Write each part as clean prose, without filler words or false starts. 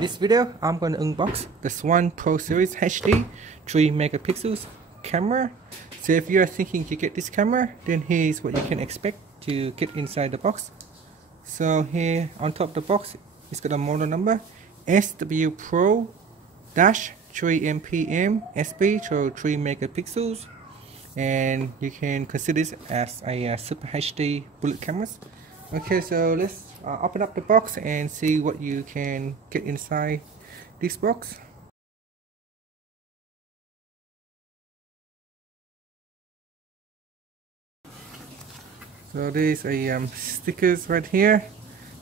In this video, I'm going to unbox the Swann Pro Series HD 3 megapixels camera. So if you are thinking to get this camera, then here's what you can expect to get inside the box. So here on top of the box, it's got a model number SWPRO-3MPMSB, so 3 megapixels. And you can consider this as a Super HD bullet cameras. Okay, so let's open up the box and see what you can get inside this box. So there's a stickers right here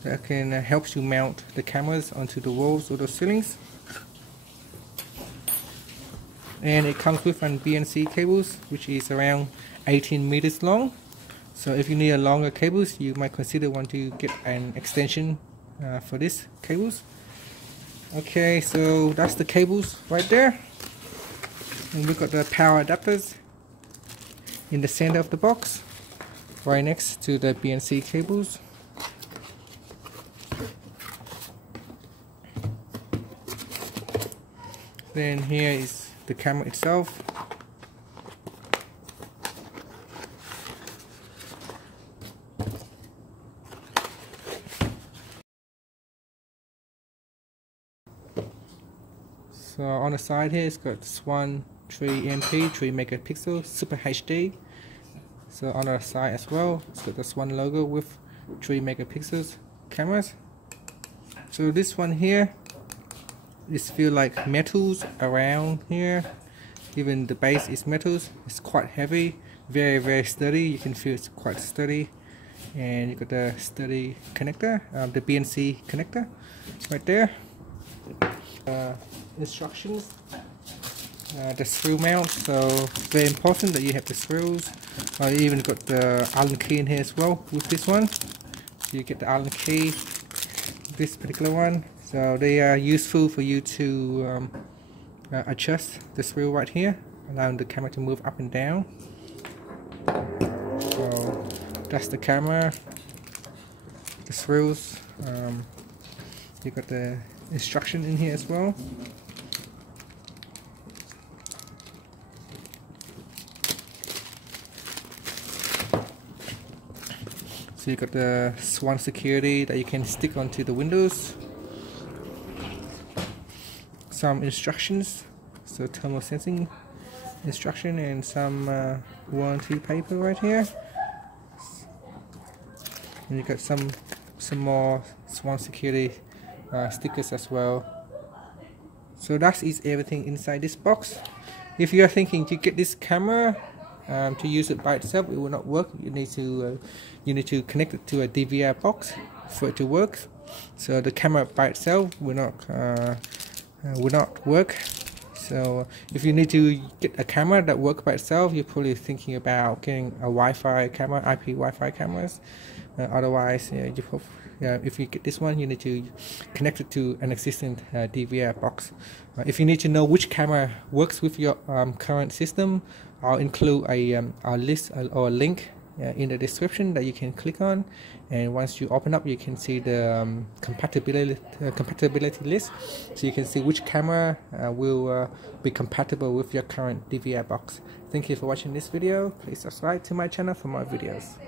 that can help you mount the cameras onto the walls or the ceilings. And it comes with an BNC cables, which is around 18 meters long. So if you need a longer cables, you might consider want to get an extension for this cables. Okay, so that's the cables right there. And we've got the power adapters in the center of the box, right next to the BNC cables. Then here is the camera itself. So on the side here, it's got Swann 3MP 3 megapixel Super HD. So on the side as well, it's got the Swann logo with 3 megapixels cameras. So this one here, this feel like metals around here. Even the base is metals. It's quite heavy, very sturdy. You can feel it's quite sturdy. And you got the sturdy connector, the BNC connector right there. Instructions, the screw mount, so very important that you have the screws. I even got the Allen key in here as well with this one. So you get the Allen key, this particular one. So they are useful for you to adjust the screw right here, allowing the camera to move up and down. So that's the camera, the screws. You got the instruction in here as well. So you got the Swann security that you can stick onto the windows. Some instructions, so thermal sensing instruction, and some warranty paper right here. And you got some more Swann security stickers as well. So that is everything inside this box. If you are thinking to get this camera to use it by itself, it will not work. You need to connect it to a DVR box for it to work. So the camera by itself will not work. So if you need to get a camera that works by itself, you're probably thinking about getting a Wi-Fi camera, IP Wi-Fi cameras. Otherwise, if you get this one, you need to connect it to an existing DVR box. If you need to know which camera works with your current system, I'll include a list or a link in the description that you can click on, and once you open up, you can see the compatibility list, so you can see which camera will be compatible with your current DVR box. Thank you for watching this video. Please subscribe to my channel for more videos.